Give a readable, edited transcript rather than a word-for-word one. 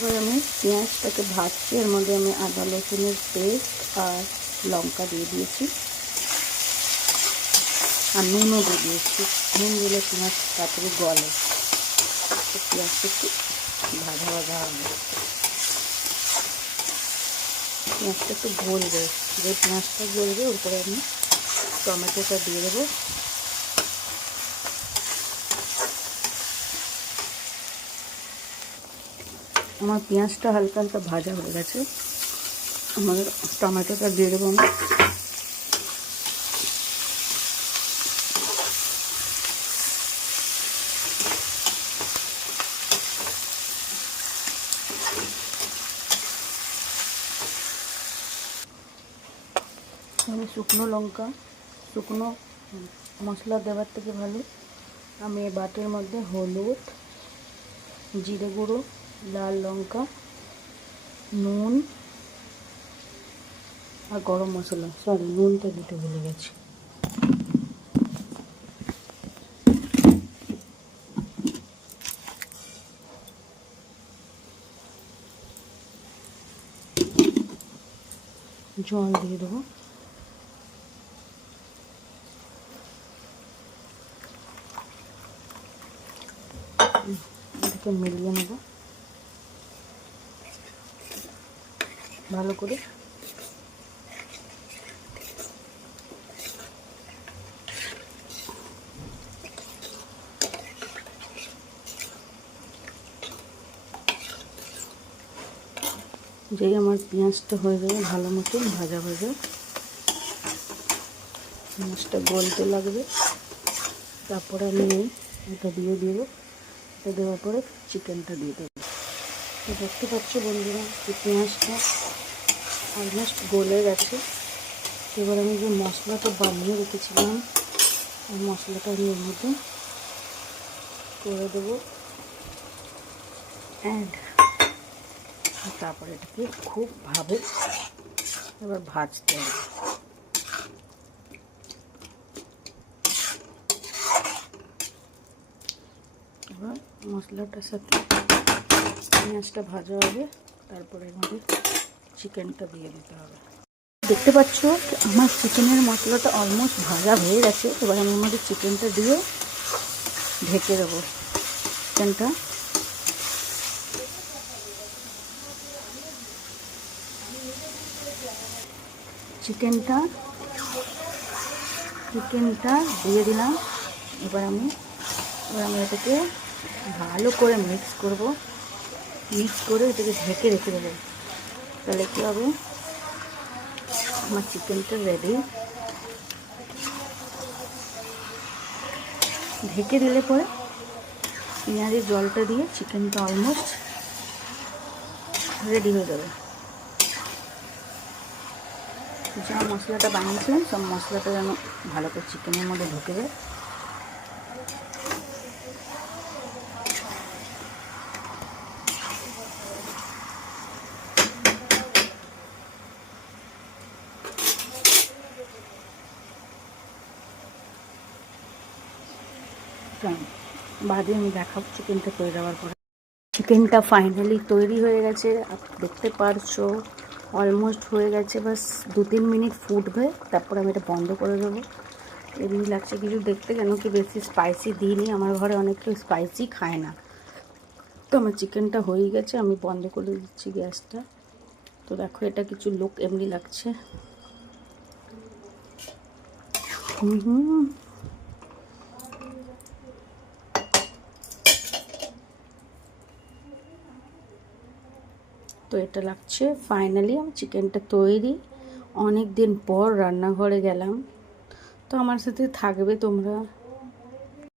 এবার আমি পেঁয়াজটাকে ভাজছি, এর মধ্যে আমি আদা রসুনের পেস্ট আর লঙ্কা দিয়ে দিয়েছি আর নুনও দিয়ে দিয়েছি। নুন দিলে পেঁয়াজ তাড়াতাড়ি গলে, পেঁয়াজটা একটু ভাজা ভাজা হবে, পেঁয়াজটা একটু গলবে। যে পেঁয়াজটা গলবে ওপরে আমি টমেটোটা দিয়ে দেবো। আমার পেঁয়াজটা হালকা হালকা ভাজা হয়ে গেছে, আমাদের টমেটোটা দিয়ে দেবো আমি। আমি শুকনো লঙ্কা, শুকনো মশলা দেওয়ার থেকে ভালো আমি এই বাটির মধ্যে হলুদ, জিরে গুঁড়ো, লাল লঙ্কা, নুন আর গরম মশলা, সরি নুনটা দিতে ভুলে গেছি। জল দিয়ে দেবো। এটাকে মিলিয়ে নেব ভালো করে। যেই আমার পেঁয়াজটা হয়ে যাবে ভালো মতন ভাজা ভাজা, পেঁয়াজটা গলতে লাগবে, তারপরে আমি এটা দিয়ে দেবো। এটা দেওয়ার পরে চিকেনটা দিয়ে দেবো। তো দেখতে পাচ্ছ বন্ধুরা যে পেঁয়াজটা অলমোস্ট গলে গেছে। এবার আমি যে মশলাটা বানিয়ে রেখেছিলাম ওই মশলাটা আমি এর মধ্যে করে দেবো অ্যাড, তারপরে এটাকে খুব ভাবে এবার ভাজতে হবে। এবার মশলাটার সাথে পেঁয়াজটা ভাজা হবে, তারপরে আমাদের চিকেনটা দিয়ে দিতে হবে। দেখতে পাচ্ছ আমার চিকেনের মশলাটা অলমোস্ট ভাজা হয়ে গেছে। এবার আমি আমাদের চিকেনটা দিয়ে ঢেকে দেবো। চিকেনটা দিয়ে দিলাম। এবার আমি এটাকে ভালো করে মিক্স করে এটাকে ঢেকে রেখে দেবো। তাহলে কী হবে, আমার চিকেনটা রেডি। ঢেকে দিলে পরে পেঁয়াজের জলটা দিয়ে চিকেনটা অলমোস্ট রেডি হয়ে যাবে। যা মশলাটা বানিয়েছিলাম সব মশলাটা যেন ভালো করে চিকেনের মধ্যে ঢুকে যায়। বাদে আমি দেখাবো চিকেনটা তৈরি হওয়ার পরে। চিকেনটা ফাইনালি তৈরি হয়ে গেছে, দেখতে পারছো অলমোস্ট হয়ে গেছে। বাস 2-3 মিনিট ফুটবে, তারপর আমি এটা বন্ধ করে দেবো। এমনি লাগছে কিছু দেখতে, কেন কি বেশি স্পাইসি দিইনি, আমার ঘরে অনেকটা স্পাইসি খায় না। তো আমার চিকেনটা হয়ে গেছে, আমি বন্ধ করে দিচ্ছি গ্যাসটা। তো দেখো এটা কিছু লুক এমনি লাগছে। তো এটা লাগছে ফাইনালি আমার চিকেনটা তৈরি। অনেক দিন পর রান্নাঘরে গেলাম, তো আমার সাথে থাকবে তোমরা।